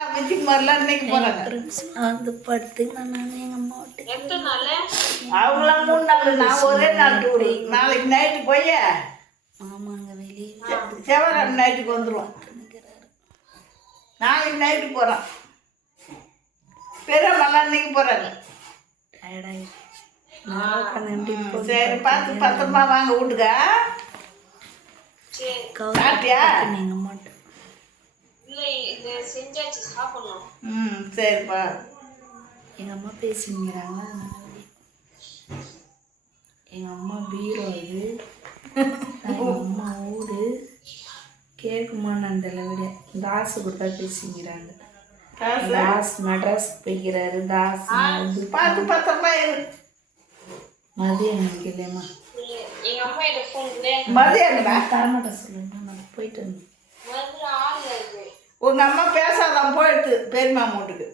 மிஞ்சிக்கு மாதிரிலாம் இன்னைக்கு போகிறாங்க. அது படுத்து நான் எங்கள் அம்மா அவங்களாம் 3 நாள், நான் ஒரே நாள் டூரு. நாளைக்கு நைட்டு போய் ஆமாங்க வெளியே செவ்வாய் நைட்டுக்கு வந்துடுவோம். நாளைக்கு நைட்டு போகிறோம். பெரியம்மாலாம் இன்னைக்கு போகிறாங்க. சரி, பார்த்து பத்திரமா வாங்க வீட்டுக்கா. சாப்பிட்டியா? எங்கள் அம்மாட்ட சரிப்பா. எங்கள் அம்மா பேசிங்கிறாங்க. எங்கள் அம்மா பீரோ இது, எங்கள் அம்மா ஊடு கேட்குமான்னு அந்த விட தாசு கொடுத்தா பேசிங்கிறாங்க. தாஸ் மெட்ராஸ் போய்க்கிறாரு. தாஸ் பார்த்து பத்திரமா இரு. மதியம் எனக்கு இல்லையம்மா, மதியம் தரமாட்டேன் சொல்லுங்க. நான் போயிட்டு வந்தேன். உங்கள் அம்மா பேசாதான் போயிடுது பெரியம்மா வீட்டுக்கு.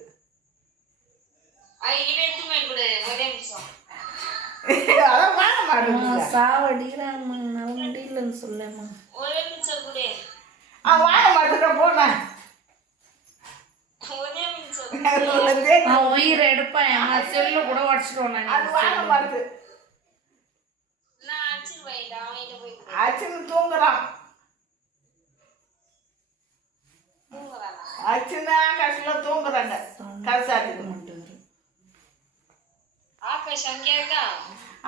அதான் வாங்க மாட்டேங்குது. சாவடிக்கிறாங்க, நல்ல முடியலன்னு சொல்லேம்மா. வாங்க மாட்டேங்க போனேன். உயிரை எடுப்பேன். என் செல்லு கூட உடச்சிடுவோம். அது வாங்க மாட்டு அச்சுன்னு தூங்குறான். அச்சுன்னா கஷ்டம் தூங்குறாங்க. கசாட்டுக்கு மட்டும்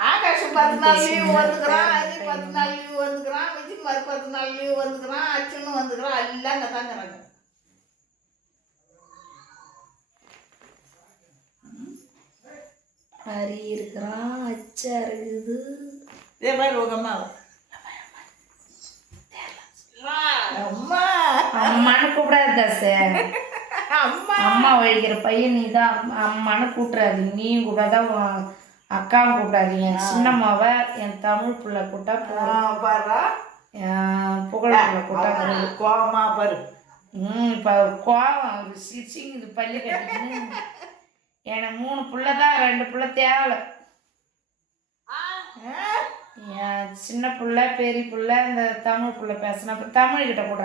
ஆகாஷ் 10 நாள் லீவு வந்துக்கிறான். அஜி 10 நாள் லீவு வந்துக்கிறான். விஜய் மாதிரி 10 நாள் லீவு வந்துக்கிறான். அச்சுன்னு வந்துக்கிறான். எல்லாம் அங்கே தாங்கிறாங்க. ஹரி இருக்கிறான். அச்சா இருக்குது. இதே மாதிரி உங்க அம்மா அம்மா அம்மானு கூப்பிடாது தாசே. அம்மா அம்மா வழிக்கிற பையன் நீ தான். அம்மானு கூப்பிடாது. நீயும் கூப்பிடாதான், அக்காவும் கூப்பிடாதீங்க. சின்னம்மாவை என் தமிழ் பிள்ளை கூட்டா பாரு, புகழ் பிள்ளை கூட்டா கோவமா பாரு. இப்போ கோவம் ஒரு சிரிச்சிங்குது பள்ளி கட்டின்னு. எனக்கு 3 பிள்ளை தான், 2 பிள்ளை தேவை. என் சின்ன பிள்ளை பெரிய பிள்ளை இந்த தமிழ் பிள்ளை பேசினா அப்புறம் தமிழ்கிட்ட கூட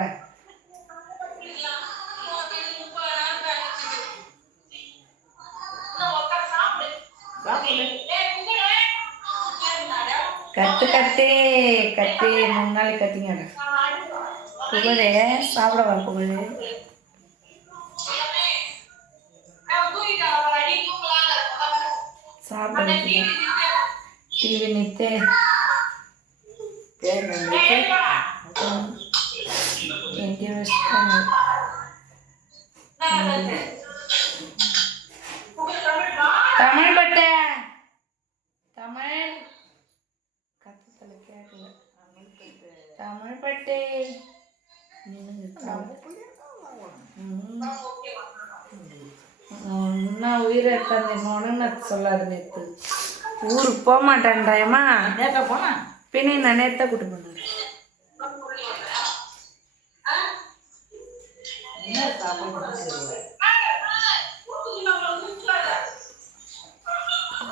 கத்து கத்தே கத்தே 3 நாளைக்கு கத்திங்க. புகழே சாப்பிட வர புகழே. சாப்பிட டிவி நிறுத்து. எங்கேயோ வச்சுட்டாங்க. தமிழ் பட்டை தமிழ் கத்தத்தில் கேட்கல. தமிழ் பட்டை நான் உயிரை தந்தேன்னு நான் சொல்லாது. நேற்று ஊருக்கு போக மாட்டேன்டாயம்மா. நேற்ற போனா பின்ன நான் நேற்று கூட்டு போனேன்.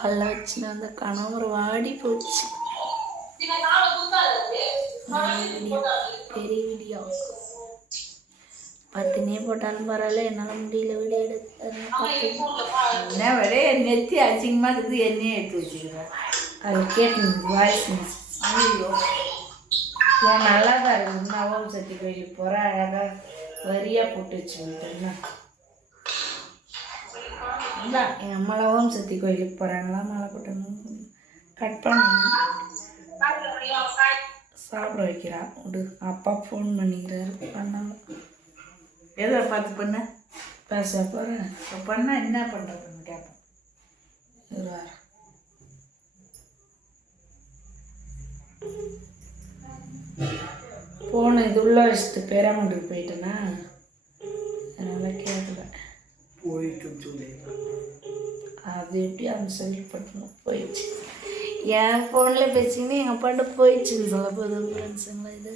நல்லா வச்சுன்னு அந்த கணவர் வாடி போச்சு. பெரிய வீடியோ 10 போட்டாலும் பரவாயில்ல, என்னால் முடியல. வீடியோ என்ன விட நெத்தி அசிங்கமாக இருக்குது. என்னையே எடுத்து வச்சுக்கிறேன். அது கேட்டு வாய்ஸ் ஐயோ ஏன் நல்லா தான் இருக்குது. நான் ஓம் சக்தி கோயிலுக்கு போகிறேன். அழகாக வரியாக போட்டு வச்சுக்கிட்டேன்னா எங்கள் அம்மாலாம் ஓம் சக்தி கோயிலுக்கு போகிறாங்களா, மாலை போட்டணும். கட் பண்ண சாப்பிட வைக்கிறா. விடு, அப்பா ஃபோன் பண்ணிக்கிறாரு. பண்ணாமல் எதை பார்த்து பண்ண பேச போகிறேன். பண்ணால் என்ன பண்ணுறதுன்னு கேட்பேன். ஃபோனு இது உள்ள வச்சுட்டு பேராமண்டுக்கு போயிட்டேன்னா அதனால் கேட்கல. போயிட்டு அது எப்படி அவங்க சொல்லப்பட்டணும் போயிடுச்சு. என் ஃபோனில் பேசிங்கன்னா எங்கள் அப்பாட்ட போயிடுச்சுன்னு சொல்ல போதும் ஃப்ரெண்ட்ஸுங்களா. இது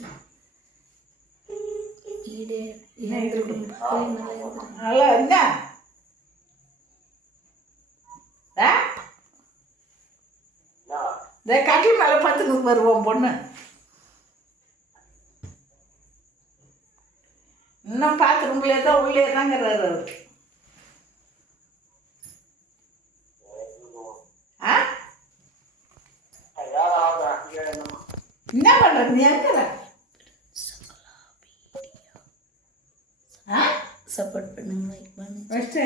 வீடே நல்லா என்ன கட்டில் மேலே பத்துக்கு வருவோம் பொண்ணு. இன்னும் பார்த்துக்க பாத்ரூம்லேயே தான் உள்ளே தாங்கிறாரு அவர். ஆ என்ன பண்ணுறது நீ இருக்கிற? ஆ சப்போர்ட் பண்ணுங்க, லைக் பண்ணுங்க. ஃபஸ்ட்டு